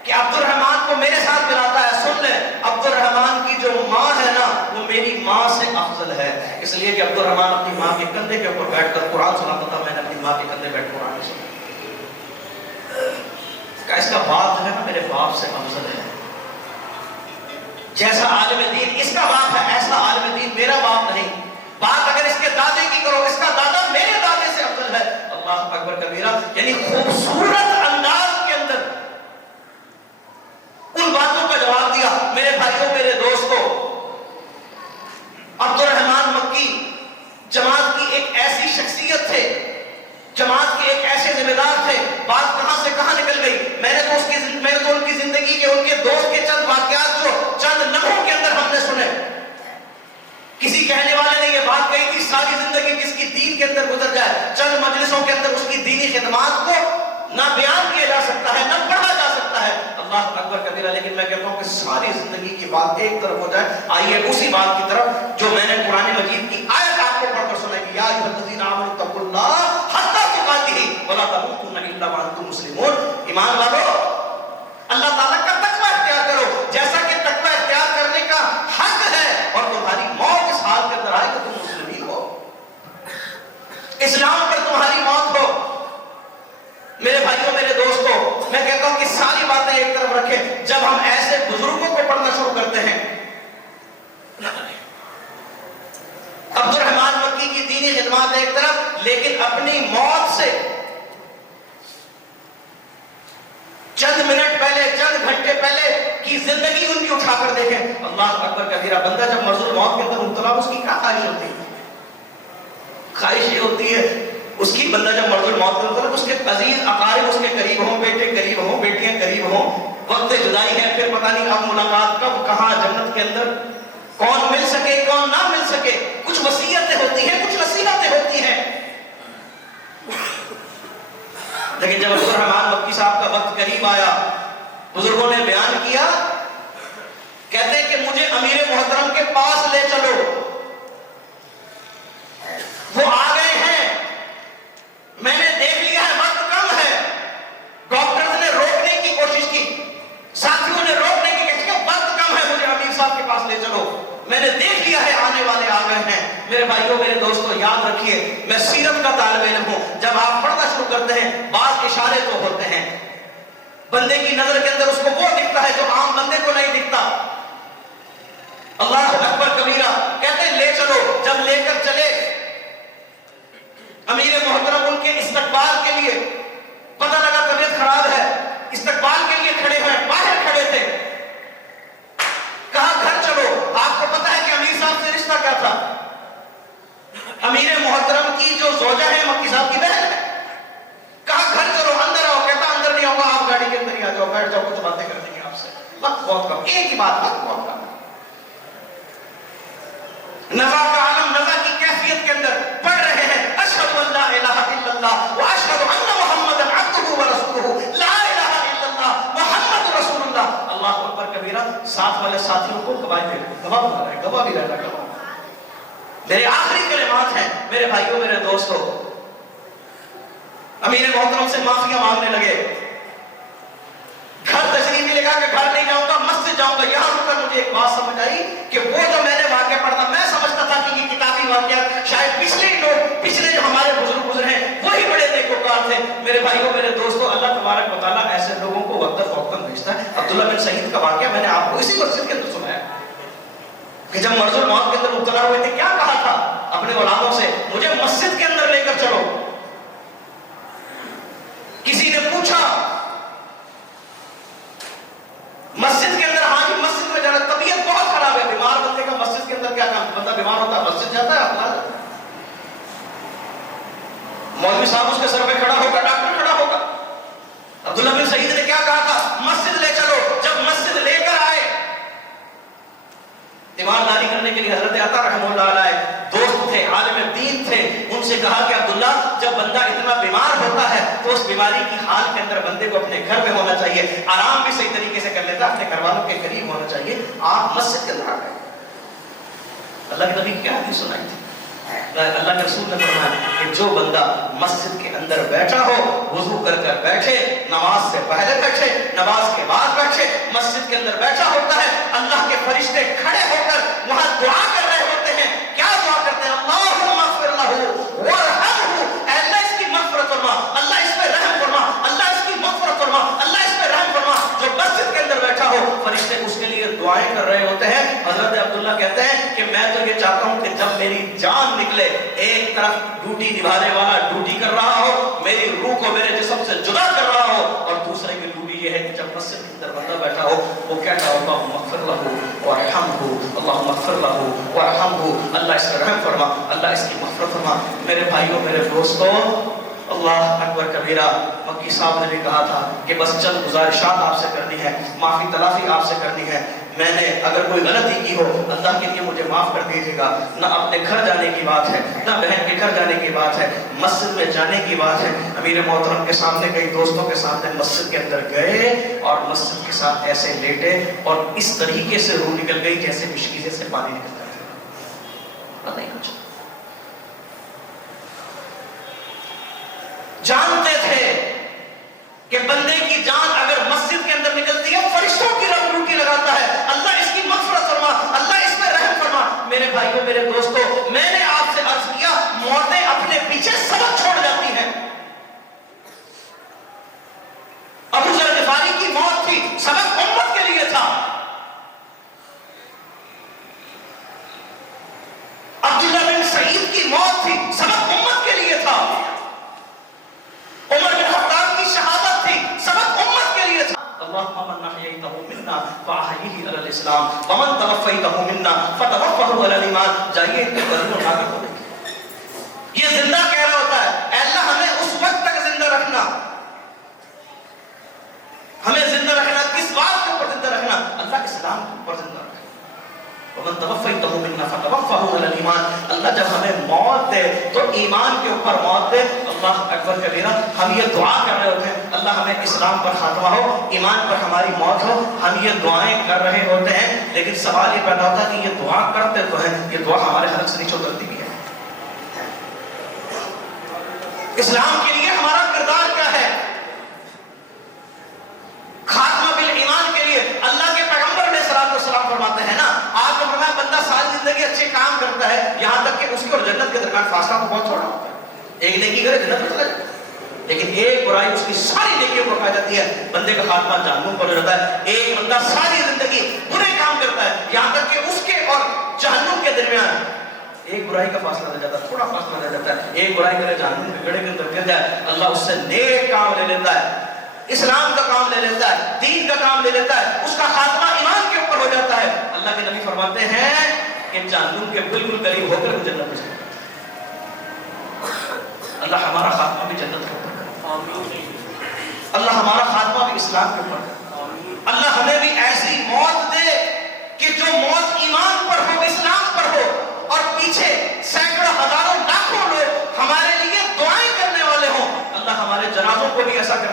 کہ عبد الرحمن کو میرے ساتھ ملاتا ہے، سن لیں عبد الرحمن کی جو ماں ہے نا وہ میری ماں سے افضل ہے، اس لیے کہ عبد الرحمن اپنی ماں کے کندھے کے اوپر بیٹھ کر قرآن سناتا تھا، میں نے اپنی ماں کے کندھے بیٹھ قرآن سنا، کہ اس کا باپ جو ہے نا میرے باپ سے افضل ہے، جیسا عالم دین اس کا باپ ہے ایسا عالم دین میرا باپ نہیں، بات اگر اس کے دادے کی کرو اس کا دادا میرے دادے سے افضل ہے۔ اللہ اکبر کبیرہ۔ یعنی خوبصورت انداز کے اندر ان باتوں کا جواب دیا۔ میرے بھائیوں، میرے دوستوں، عبد الرحمن مکی جماعت کی ایک ایسی شخصیت تھے، جماعت کے ایک ایسے ذمہ دار تھے، بات کہاں سے کہاں نکل گئی۔ میں نے تو ان کی زندگی کے، ان کے دوست کے چند واقعات جو چند لمحوں کے اندر ہم نے سنے۔ کسی کہنے والے نے یہ بات کہی تھی، ساری زندگی جس کی دین کے اندر گزر جائے، چند مجلسوں کے اندر اس کی دینی خدمات کو نہ بیان کیا جا سکتا ہے، نہ پڑھا جا سکتا ہے۔ اللہ اکبر کبیرہ۔ لیکن میں کہتا ہوں کہ ساری زندگی کی بات ایک طرف ہو جائے، آئیے اسی بات کی طرف جو میں نے قرآن مجید کی آیت آپ کو پڑھ کر سنائی کہ یا ایھا الذین آمنوا اتقوا اللہ حتی تقاتہ ولا تموتن الا وانتم مسلمون۔ ایمان والو، اللہ تعالیٰ کا تقوی اختیار کرو جیسا کہ تقوی اختیار کرنے کا حق ہے، اور تمہاری موت اس حال کے اندر آئے کہ تم مسلمین ہو، اسلام پر تمہاری موت ہو۔ میرے بھائیوں، میرے دوستوں، میں کہتا ہوں کہ ساری باتیں ایک طرف رکھیں، جب ہم ایسے بزرگوں کو پڑھنا شروع کرتے ہیں، عبد الرحمن مکی کی دینی خدمات ایک طرف، لیکن اپنی موت سے چند منٹ پہلے، چند گھنٹے پہلے کی زندگی ان کی اٹھا کر دیکھیں۔ اللہ اکبر کبیرہ۔ بندہ جب مرض الموت کے اندر مبتلا ہو اس کی کیا خواہش ہوتی ہے؟ خواہش یہ ہوتی ہے اس کی، بندہ جب مرض الموت کے اندر اس کے عزیز اقارب اس کے قریب ہوں، بیٹے قریب ہوں، بیٹیاں قریب ہوں، وقت جدائی ہے، پھر پتہ نہیں اب ملاقات کب، کہاں، جنت کے اندر کون مل سکے کون نہ مل سکے، کچھ وصیتیں ہوتی ہیں، کچھ نصیحتیں ہوتی ہیں۔ لیکن جب عبد الرحمن مکی صاحب کا وقت قریب آیا، بزرگوں نے بیان کیا، کہتے ہیں کہ مجھے امیر محترم کے پاس لے چلو، وہ آ گئے ہیں، میں نے دیکھ لیا ہے وقت کم ہے، ڈاکٹرز نے روکنے کی کوشش کی، ساتھیوں نے روکنے کی کوشش کی، وقت کم ہے، مجھے امیر صاحب کے پاس لے چلو، میں نے دیکھ لیا ہے آنے والے آ گئے ہیں۔ میرے بھائیوں، میرے دوستوں، یاد رکھیے میں سیرت کا طالب علم ہوں، جب آپ پڑھنا شروع کرتے ہیں بعض اشارے تو ہوتے ہیں، بندے کی نظر کے اندر اس کو وہ دکھتا ہے جو عام بندے کو نہیں دکھتا۔ اللہ اکبر کبیرہ۔ کہتے ہیں لے چلو، جب لے کر چلے امیر محترم ان کے استقبال کے لیے، پتہ لگا طبیعت خراب ہے، استقبال کے لیے کھڑے ہیں، باہر کھڑے تھے، کہا گھر چلو۔ آپ کو پتہ ہے کہ امیر صاحب سے رشتہ کیا تھا؟ امیر محترم کی جو زوجہ ہے مکی صاحب کی بہن ہے، کہا گھر چلو، اندر آؤ، کہتا اندر نہیں آؤں گا، آپ گاڑی کے اندر ہی آ جاؤ، بیٹھ جاؤ، کچھ بات ایک ہی بات وقت موت کا نزا کا عالم نزا کی کیفیت کے اندر پڑھ رہے ہیں اشہد ان لا الہ الا اللہ و اشہد ان محمدا عبدہ و رسولہ لا الہ الا اللہ محمد رسول اللہ اللہ اکبر کبیرہ ساتھ والے ساتھیوں کو گواہ بھی رہنا گواہ میرے آخری کلمات ہیں میرے بھائیوں میرے دوستوں امیر محترم سے معافیاں مانگنے لگے گھر تشریف لے گا کہ گھر نہیں جاؤں گا مسجد جاؤں گا یہاں رک کر مجھے ایک بات سمجھ آئی کہ وہ جو میں نے واقعہ پڑھا میں سمجھتا تھا کہ یہ کتابی واقعات شاید پچھلے جو ہمارے بزرگ گزرے ہیں وہی بڑے نیکوکار تھے میرے بھائیوں میرے دوستوں اللہ تبارک و تعالیٰ ایسے لوگوں کو وقت فوقتاً بھیجتا ہے عبداللہ بن سعید کا واقعہ میں نے آپ کو اسی مسجد کے اندر سنایا کہ جب مرض الموت کے اندر مبتلا ہوئے تھے کیا کہا تھا اپنے غلاموں سے مجھے مسجد کے اندر لے کر چلو کسی نے پوچھا مسجد کے اندر ہاں جی مسجد میں جانا طبیعت بہت خراب ہے بیمار بندے کا مسجد کے اندر کیا کام بندہ بیمار ہوتا ہے مسجد جاتا ہے اپنا مولوی صاحب اس کے سر پہ کھڑا ہوگا ڈاکٹر کھڑا ہوگا عبداللہ بن سعید نے کیا کہا تھا مسجد لے چلو جب مسجد لے کر آئے تیمارداری کرنے کے لیے حضرت عطا رحمہ اللہ علیہ دوست تھے عالم دین تھے ان سے کہا کہ عبداللہ جب بندہ اتنا بیمار ہوتا ہے تو اس بیماری کی حال کے اندر بندے کو اپنے گھر میں ہونا چاہیے آرام بھی صحیح طریقے سے کر لیتا اپنے گھر والوں کے قریب ہونا چاہیے آپ مسجد کے اندر آ گئے اللہ کے نبی کیا حدیث سنائی تھی اللہ کے رسول نے فرمایا کہ جو بندہ مسجد کے اندر بیٹھا ہو وضو کر کر بیٹھے نماز سے پہلے بیٹھے نماز کے بعد بیٹھے مسجد کے اندر بیٹھا ہوتا ہے اللہ کے فرشتے کھڑے ہو کر وہاں دعا کر رہے ہوتے ہیں کیا دعا کرتے ہیں اللہم اغفر لہ وارحمہ اے اللہ اس کی مغفرت فرما اللہ اس پہ رحم فرما اللہ اس کی مغفرت فرما اللہ اس پہ رحم فرما جو مسجد کے اندر بیٹھا ہو فرشتے اس کے لیے دعائیں کر رہے ہوتے ہیں حضرت عبداللہ کہتے ہیں کہ میں تو یہ چاہتا ہوں کہ جب میری جان نکلے ایک طرف ڈیوٹی نبھانے والا ڈیوٹی کر رہا ہو میری روح کو میرے جسم سے جدا کر رہا ہو اور دوسرے کی ڈیوٹی یہ ہے کہ جب مسجد کے اندر بندہ بیٹھا ہو وہ کہتا ہو اللہم اغفر لہ وارحمہ اللہم اغفر لہ وارحمہ اللہ اس پر رحم فرما اللہ اس کی مغفرت فرما میرے بھائیوں میرے دوستوں اللہ اکبر کبیرہ مکی صاحب نے بھی کہا تھا کہ بس چند گزارشات آپ سے کرنی ہے معافی تلافی آپ سے کرنی ہے میں نے اگر کوئی غلطی کی ہو اللہ کے لیے مجھے معاف کر دیجیے گا نہ اپنے گھر جانے کی بات ہے نہ بہن کے گھر جانے کی بات ہے مسجد میں جانے کی بات ہے امیر محترم کے سامنے کئی دوستوں کے سامنے مسجد کے اندر گئے اور مسجد کے ساتھ ایسے لیٹے اور اس طریقے سے روح نکل گئی جیسے مشکیزے سے پانی نکلتا ہے پتہ ہی کچھ جانتے تھے کہ بندے کی جان اگر مسجد کے اندر نکلتی ہے فرشتوں کی رب ڈیوٹی لگاتا ہے اللہ اس کی مغفرت فرما اللہ اس پہ رحم فرما میرے بھائیوں میرے دوستوں میں نے آپ سے عرض کیا موتیں اپنے پیچھے سبق چھوڑ جاتی ہیں ابو ذر غفاری کی موت تھی سبق امت کے لیے تھا عبداللہ بن سعید کی موت تھی سبق امت کے لیے تھا عمر بن خطاب کی شہادت تھی سبق امت کے لیے تھا اللهم من احييته منا فاحيه على الاسلام ومن توفيته منا فتوفه على الايمان جائیے اتنے بڑھوں نہ کرو یہ زندہ کہہ رہا ہوتا ہے اے اللہ ہمیں اس وقت تک زندہ رکھنا ہمیں زندہ رکھنا کس بات کے اوپر زندہ رکھنا اللہ اسلام کے اوپر زندہ رکھنا ومن توفيته منا فتوفه على الايمان اللہ جب ہمیں موت دے تو ایمان کے اوپر موت دے اللہ اکبر کبیرہ ہم یہ دعا کر رہے ہوتے ہیں اللہ ہمیں اسلام پر خاتمہ ہو ایمان پر ہماری موت ہو ہم یہ دعائیں کر رہے ہوتے ہیں لیکن سوال یہ پیدا ہوتا ہے کہ یہ دعا کرتے تو ہیں یہ دعا ہمارے حلق سے نیچے اترتی بھی ہے اسلام کے لیے ہمارا کردار کیا ہے خاتمہ بالایمان کے لیے اللہ کے پیغمبر علیہ الصلوۃ والسلام فرماتے ہیں نا آپ کو فرمایا بندہ ساری زندگی اچھے کام کرتا ہے یہاں تک کہ اس کی اور جنت کے درمیان فاصلہ تو بہت چھوٹا ہوتا ہے ایک نیکی کرے جنت میں چلا جائے لیکن ایک برائی اس کی ساری نیکیوں کو کھا جاتی ہے بندے کا خاتمہ جہنم پر ہو جاتا ہے ایک بندہ ساری زندگی برے کام کرتا ہے یہاں تک کہ اس کے اور جہنم کے درمیان ایک برائی کا فاصلہ رہ جاتا ہے تھوڑا فاصلہ رہ جاتا ہے ایک برائی کرے جہنم کے گڑھے کے اندر گر جائے اللہ اس سے نیک کام لے لیتا ہے اسلام کا کام لے لیتا ہے دین کا کام لے لیتا ہے اس کا خاتمہ ایمان کے اوپر ہو جاتا ہے اللہ کے نبی فرماتے ہیں کہ جہنم کے بالکل قریب ہو کر جنت میں جائے اللہ ہمارا خاتمہ بھی جنت کے اوپر کرے اللہ ہمارا خاتمہ بھی اسلام کے اوپر کرے اللہ ہمیں بھی ایسی موت دے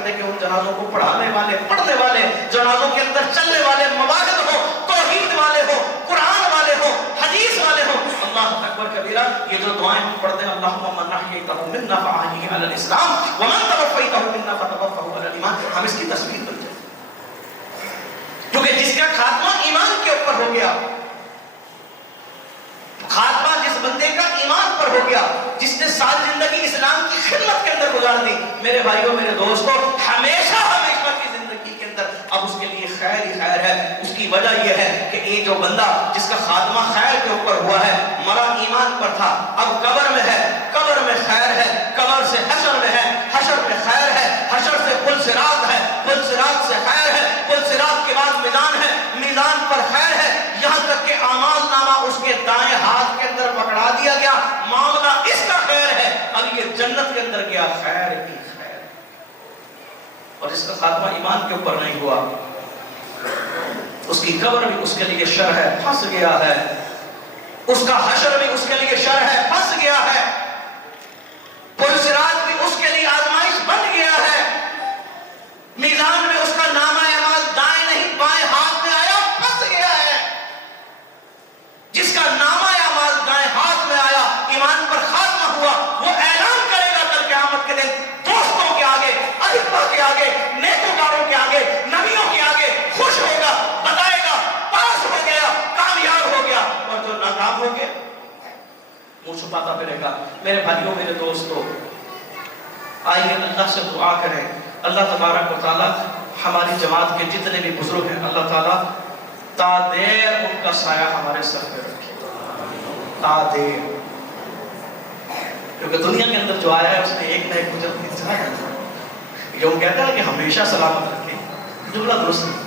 کرتے کہ ان جنازوں کو پڑھانے والے، پڑھنے والے، جنازوں کے اندر چلنے والے مواعظ ہو، توحید والے ہو، قرآن والے ہو، حدیث والے ہو۔ اللہ اکبر کبیرہ۔ یہ جو دعائیں ہم پڑھتے ہیں، اللہم من احییتہ منا فاحیہ علی الاسلام ومن توفیتہ منا فتوفہ علی الایمان، ہم اس کی تصویر بن جائیں، کیونکہ جس کا خاتمہ ایمان کے اوپر ہو گیا، خاتمہ جس بندے کا ایمان پر ہو گیا، جس نے ساری زندگی اسلام کی خدمت کے اندر گزار دی، میرے بھائیوں میرے دوستوں، ہمیشہ ہمیشہ کی زندگی کے اندر اب اس کے لیے خیر ہی خیر ہے۔ اس کی وجہ یہ ہے کہ یہ جو بندہ جس کا خاتمہ خیر کے اوپر ہوا ہے، مرا ایمان پر تھا، اب قبر میں ہے، قبر میں خیر ہے، قبر سے حشر میں ہے، حشر میں خیر ہے، حشر سے پل صراط ہے، پل صراط سے خیر ہے، پل صراط کے بعد میزان ہے، میزان پر خیر ہے، یہاں تک کہ اعمال نامہ اس کے دائیں ہاتھ کے اندر پکڑا دیا گیا، معاملہ اس کا خیر ہے، اب یہ جنت کے اندر گیا، خیر کی خیر۔ اور جس کا خاتمہ ایمان کے اوپر نہیں ہوا، اس کی قبر بھی اس کے لیے شر ہے، پھنس گیا ہے، اس کا حشر بھی اس کے لیے شر ہے، پھنس گیا ہے، پل صراط بھی اس کے لیے آزمائش بن گیا ہے، میزان میں اس کا نامہ اعمال دائیں نہیں بائیں ہاتھ میں آیا، پھنس گیا ہے۔ جس کا نامہ اعمال دائیں ہاتھ میں آیا، ایمان پر خاتمہ ہوا، وہ اعلان کرے گا کل قیامت کے دن دوستوں کے آگے، احبا کے آگے، نیکوکاروں کے آگے، نبیوں کے آگے، خوش ہوگا، بتائے گا پاس ہو گیا، کامیاب ہو گیا، اور جو ناکام ہو گیا منہ چھپاتا پھرے گا۔ میرے بھائیوں میرے دوستوں، آئیے اللہ سے دعا کریں، اللہ تبارک و تعالی ہماری جماعت کے جتنے بھی بزرگ ہیں، اللہ تعالیٰ تا دیر ان کا سایہ ہمارے سر پہ رکھے، تا دیر، کیونکہ دنیا کے اندر جو آیا ہے اس نے ایک نہ ایک مجھے انتظار ہے، یہ ہم کہتے ہیں کہ ہمیشہ سلامت رکھے، جملہ درست نہیں،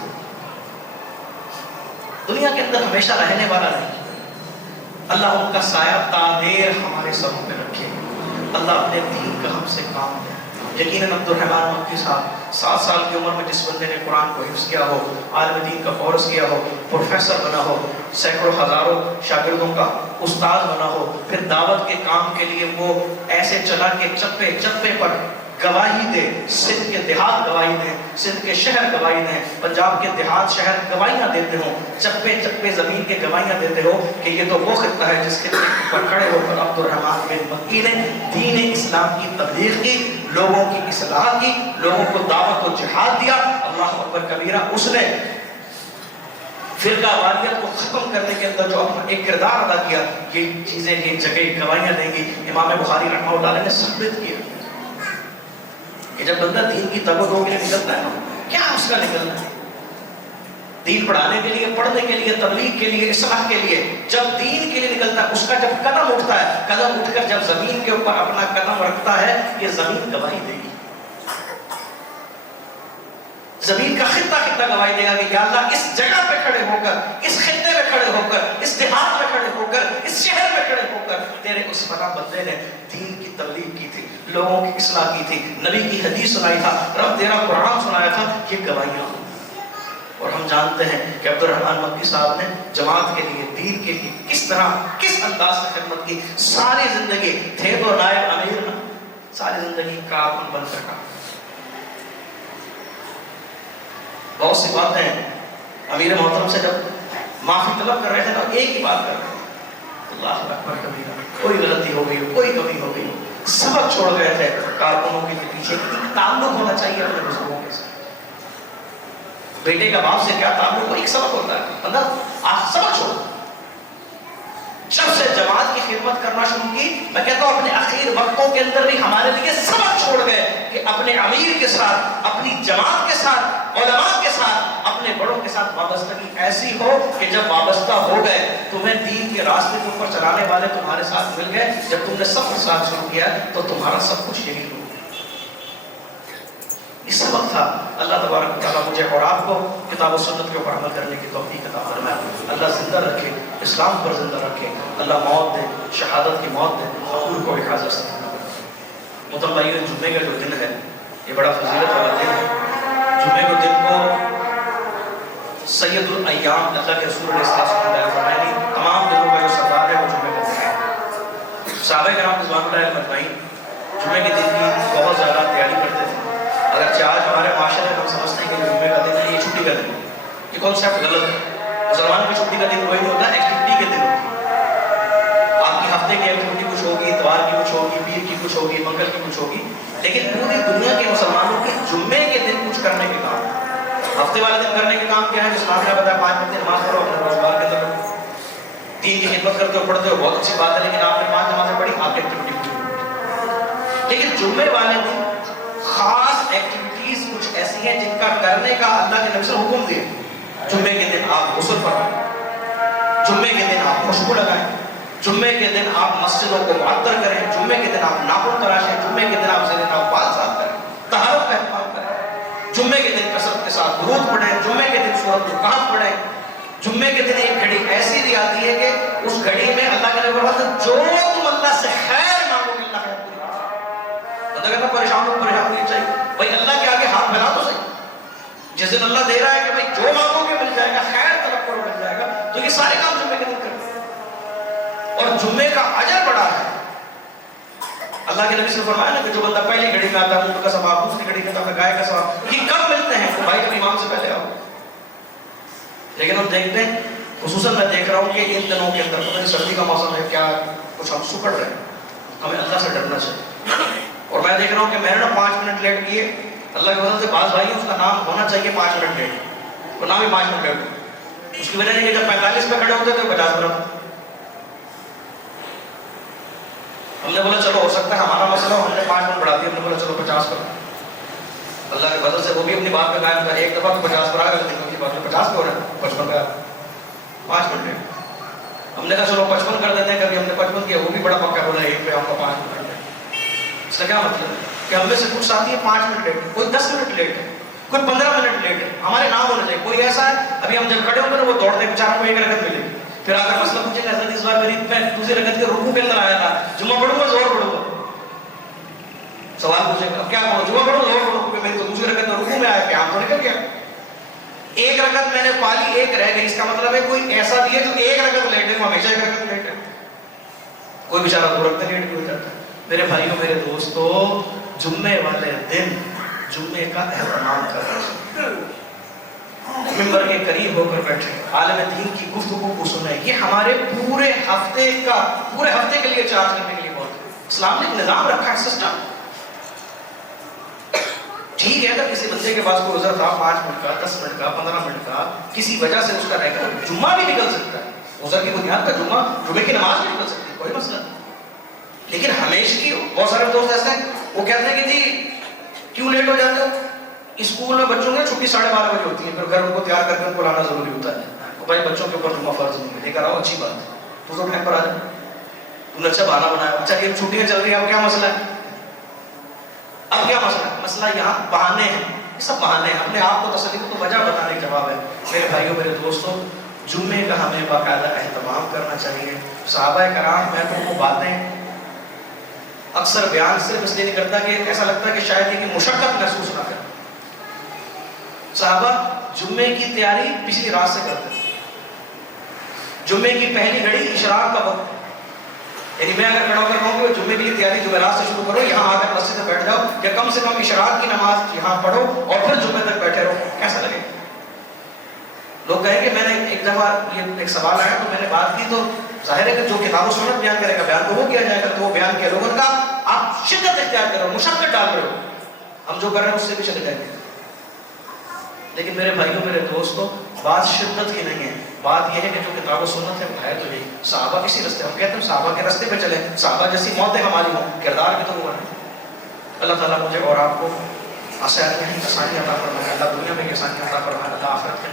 دنیا کے اندر ہمیشہ رہنے والا نہیں، اللہ ان کا سایہ تا دیر ہمارے سروں پہ رکھے، اللہ اپنے دین کا ہم سے کام دے۔ یقیناً عبد الرحمن مکی صاحب 7 سال کی عمر میں جس بندے نے قرآن کو حفظ کیا ہو، عالم دین کا کورس کیا ہو، پروفیسر بنا ہو، سینکڑوں ہزاروں شاگردوں کا استاد بنا ہو، پھر دعوت کے کام کے لیے وہ ایسے چلا کہ چپے چپے پر گواہی دے، سندھ کے دیہات گواہی دیں، سندھ کے شہر گواہی دیں، پنجاب کے دیہات شہر گواہیاں دیتے ہوں، چپے چپے زمین کے گواہیاں دیتے ہو کہ یہ تو وہ خطہ ہے جس کے پر کھڑے ہو کر عبد الرحمن بن مکی نے دین اسلام کی تبلیغ کی، لوگوں کی اصلاح کی، لوگوں کو دعوت و جہاد دیا۔ اللہ اکبر کبیرہ، اس نے فرقہ واریت کو ختم کرنے کے اندر جو اپنا ایک کردار ادا کیا، یہ چیزیں یہ جگہ گواہیاں دیں گی۔ امام بخاری رحمہ اللہ نے ثابت کیا کہ جب بندہ دین کی تبلیغ کے لیے نکلتا ہے نا، کیا اس کا نکلنا ہے؟ دین پڑھانے کے لیے، پڑھنے کے لیے، تبلیغ کے لیے، اصلاح کے لیے، جب دین کے لیے نکلتا ہے، اس کا جب قدم اٹھتا ہے، قدم اٹھ کر جب زمین کے اوپر اپنا قدم رکھتا ہے، یہ زمین گواہی دے گی، زمین کا خطہ خطہ گواہی دے گا کہ یا اللہ اس جگہ پہ کھڑے ہو کر، اس خطے میں کھڑے ہو کر، اس دیہات میں کھڑے ہو کر، اس شہر میں کھڑے ہو کر تیرے اس فلاں بندے نے دین کی تبلیغ کی تھی، لوگوں کی اصلاح کی تھی، نبی کی حدیث سنائی تھا، رب تیرا قرآن سنایا تھا، یہ گواہیاں۔ اور ہم جانتے ہیں کہ عبد الرحمن مکی صاحب نے جماعت کے لیے، دین کے لیے کس طرح، کس انداز سے خدمت کی، ساری زندگی تھے تو نائب امیر نہ، ساری زندگی کارکن بن کر کام۔ بہت سی باتیں امیر محترم سے جب معافی طلب کر رہے تھے تو ایک ہی بات کر رہے تھے، اللہ اکبر کبیرہ، کوئی غلطی ہو گئی ہو، کوئی کمی ہو گئی ہو، سبق چھوڑ گئے تھے کارکنوں کے پیچھے، ایک تعلق ہونا چاہیے اپنے بزرگوں کے ساتھ۔ بیٹے کا باپ سے کیا تعلق ہو، ایک سبق ہوتا ہے، اندر آپ سبق چھوڑو۔ جب سے جماعت کی خدمت کرنا شروع کی، میں کہتا ہوں اپنے اخیر وقتوں کے اندر بھی ہمارے لیے سبق چھوڑ گئے کہ اپنے امیر کے ساتھ، اپنی جماعت کے ساتھ، علماء کے ساتھ، اپنے بڑوں کے ساتھ وابستگی ایسی ہو کہ جب وابستہ ہو گئے، تمہیں دین کے راستے کے اوپر چلانے والے تمہارے ساتھ مل گئے، جب تم نے سفر ساتھ شروع کیا تو تمہارا سب کچھ یہی ہو۔ یہ سبق تھا۔ اللہ تبارک و تعالیٰ مجھے اور آپ کو کتاب و سنت کے اوپر عمل کرنے کی توفیق عطا فرمائے۔ اللہ زندہ رکھے، اسلام پر زندہ رکھے، اللہ موت دے، شہادت کی موت دے، حضور کو حاضر سے محترم بھائیو، جمعے کا جو دن ہے یہ بڑا فضیلت والا دن ہے۔ جمعے کے دن کو سید الایام اللہ کے رسول علیہ السلام فرمائے، تمام دنوں کا جو سردار ہے وہ جمعے کا دن ہے۔ صحابہ کرام رضوان اللہ علیہم اجمعین جمعے کے دن کی بہت زیادہ تیاری کرتے تھے، اگر چنانچہ آج ہمارے معاشرے میں ہم سمجھتے ہیں کہ جمعے کا دن ہے یہ چھٹی کا دن ہے. یہ کانسیپٹ غلط ہے. مسلمان کی چھٹی کا دن وہی ہوتا ہے ایکٹیویٹی کے دن ہوتی ہے. آپ کی ہفتے کی ایکٹیویٹی کچھ ہوگی, اتوار کی کچھ ہوگی, پیر کی کچھ ہوگی, منگل کی کچھ ہوگی, لیکن پوری دنیا کے مسلمانوں کے جمعے کے دن کچھ کرنے کے کام. ہفتے والے دن کرنے کے کام کیا ہے؟ جس نے بتایا 5 وقت نماز پڑھو, اپنے روزگار کے اندر دین کی خدمت کرتے ہو, پڑھتے ہو, بہت اچھی بات ہے, لیکن آپ نے 5 نمازیں پڑھی, آپ کی ایکٹیویٹی پوری. لیکن جمعے والے دن خاص ایکٹیویٹیز کچھ ایسی ہیں جن کا کرنے کا اللہ کے نبی سے حکم دیا. جمعے کے دن آپ غسل فرمائیں, جمعے کے دن آپ خوشبو لگائیں, جمعے کے دن آپ مسجدوں کو معطر کریں, جمعے کے دن آپ ناخن تراشیں, جمعے کے دن آپ زیر ناف بال صاف کریں, طہارت کا اہتمام کریں, جمعے کے دن کثرت کے ساتھ درود پڑھیں, جمعے کے دن سورۃ الکہف پڑھیں. جمعے کے دن ایک گھڑی ایسی دی آتی ہے کہ اس گھڑی میں اللہ کے نبی فرماتے ہیں جو تم اللہ سے خیر مانگو گے اللہ خیر پوری کرے. اللہ کہتا ہے پریشان نہیں چاہیے بھائی, اللہ کے آگے ہاتھ پھیلا تو صحیح. جس دن اللہ دے رہا ہے کہ بھائی جو مانگو گے مل جائے گا, خیر طلب کرو مل جائے گا, تو یہ سارے کام جمعے کے دن کریں. اور جمعے کا اجر بڑا ہے. اللہ کے نبی سے فرمایا نا کہ جو بندہ پہلی گھڑی میں آتا ہے اونٹ کا ثواب, دوسری گھڑی میں آتا ہے گائے کا ثواب. یہ کب ملتے ہیں؟ بھائی جب امام سے پہلے آؤ. لیکن ہم دیکھتے ہیں, خصوصاً میں دیکھ رہا ہوں کہ ان دنوں کے اندر پتہ نہیں سردی کا موسم ہے کیا, کچھ ہم سکڑ رہے ہیں. ہمیں اللہ سے ڈرنا چاہیے. اور میں دیکھ رہا ہوں کہ میں نے نا 5 منٹ لیٹ کیے, اللہ کے فضل سے بعض بھائی اس کا نام ہونا چاہیے 5 منٹ لیٹ, اور نام ہی 5 منٹ لیٹ. اس کی وجہ یہ کہ جب 45 پہ کھڑے ہوتے تو 50 منٹ. ہم نے بولا چلو ہو سکتا ہے ہمارا مسئلہ, ہم نے 5 منٹ بڑھا دیا, ہم نے بولا چلو 50 کرو. اللہ کے فضل سے وہ بھی اپنی بات پہ قائم تھا. ایک دفعہ تو 50 پر آ گئے, لیکن کی بات میں 50 پہ ہو رہا ہے, 55 پہ 5 منٹ لیٹ. ہم نے کہا چلو 55 کر دیتے ہیں. کبھی ہم نے 55 کیا, وہ بھی بڑا پکا بولا ایک پہ ہم کو 5 منٹ لیٹ. اس کا کیا مطلب ہے کہ ہم میں سے کچھ ساتھی ہیں 5 منٹ لیٹ, کوئی 10 منٹ لیٹ ہے, کوئی 15 منٹ لیٹ ہے. ہمارے نام ہونے چاہیے. کوئی ایسا ہے ابھی ہم جب کھڑے ہوتے ہیں وہ دوڑتے بیچارہ کو 1 رکعت ملے گی, پھر آ کر مسئلہ پوچھے گا حضرت اس بار میری میں دوسری رکعت کے رکوع کے اندر آیا تھا, جمعہ پڑھوں گا زور پڑھوں گا. سوال پوچھے گا کیا پڑھوں, جمعہ پڑھوں زور پڑھوں, کیونکہ میری تو دوسری رکعت میں رکوع میں آیا, قیام تو نکل گیا. 1 رکعت میں نے پالی, 1 رہ گئی. اس کا مطلب ہے کوئی ایسا بھی ہے جو 1 رکعت لیٹ ہے, ہمیشہ 1 رکعت لیٹ ہے. کوئی بیچارہ 2 رکعتیں لیٹ بھی ہو جاتا ہے. میرے بھائیوں میرے دوستو, جمعے والے دن جمعے کا اہتمام کریں, ممبر کے قریب ہو کر بیٹھے, عالم دین کی گفتگو کو سنیں. یہ ہمارے پورے ہفتے کے لیے چارج کرنے کے لیے بہت ہے. اسلام نے ایک نظام رکھا ہے, سسٹم. ٹھیک ہے اگر کسی بندے کے پاس کوئی عذر تھا 5 منٹ کا, 10 منٹ کا, 15 منٹ کا, کسی وجہ سے اس کا رہ گیا, جمعہ بھی نکل سکتا ہے. عذر کی بنیاد پر جمعے کی نماز بھی نکل سکتی ہے, کوئی مسئلہ نہیں. لیکن ہمیشہ کی بہت سارے دوست ایسے ہیں وہ کہتے ہیں کہ جی کیوں لیٹ ہو جاتے ہو. اسکول میں بچوں کی چھٹی 12:30 بجے ہوتی ہے, پھر گھر ان کو تیار کر کے ان کو لانا ضروری ہوتا ہے. بھائی بچوں کے اوپر جمعہ فرض نہیں ہے, لے کر آؤ, اچھی بات ہے, تو ٹائم پر آ جائے. تم نے اچھا بہانہ بنایا, اچھا یہ چھٹیاں چل رہی ہیں, اب کیا مسئلہ ہے؟ اب کیا مسئلہ ہے؟ مسئلہ یہاں بہانے ہیں, یہ سب بہانے ہیں. اپنے آپ کو تسلی کو وجہ بتانے کا جواب ہے. میرے بھائیوں میرے دوستوں, جمعے کا ہمیں باقاعدہ اہتمام کرنا چاہیے. صحابہ کرام میں تو وہ باتیں اکثر بیان صرف اس لیے نہیں کرتا کہ ایسا لگتا ہے کہ شاید یہ مشقت محسوس نہ کریں. صحابہ جمعے کی تیاری پچھلی رات سے کرتے ہیں. جمعے کی پہلی گھڑی اشراق کا وقت, یعنی میں اگر کھڑا ہو کر کہوں کہ جمعے کے لیے تیاری جمعرات سے شروع کرو, یہاں آ کر مسجد میں بیٹھ جاؤ, یا کم سے کم اشراق کی نماز یہاں پڑھو اور پھر جمعے تک بیٹھے رہو, کیسا لگے؟ لوگ کہیں کہ میں نے ایک دفعہ یہ ایک سوال آیا تو میں نے بات کی, تو ظاہر ہے کہ جو کتاب و سنت بیان کرے گا بیان تو وہ کیا جائے گا, تو وہ بیان کیا. لوگوں نے کہا آپ شدت اختیار کرو, مشقت ڈال رہے ہو, ہم جو کر رہے ہیں اس سے بھی چلے جائیں گے. لیکن میرے بھائیوں میرے دوستوں, بات شدت کی نہیں ہے, بات یہ ہے کہ جو کتاب و سنت ہے وہ ہے تو یہی. صحابہ اسی راستے, ہم کہتے ہیں صحابہ کے راستے پہ چلیں, صحابہ جیسی موتیں ہماری ہوں, کردار بھی تو ہوا ہے. اللہ تعالیٰ مجھے اور آپ کو آسانیاں عطا فرمائے, اللہ دنیا میں آسانیاں عطا فرمائے, اللہ آخرت کے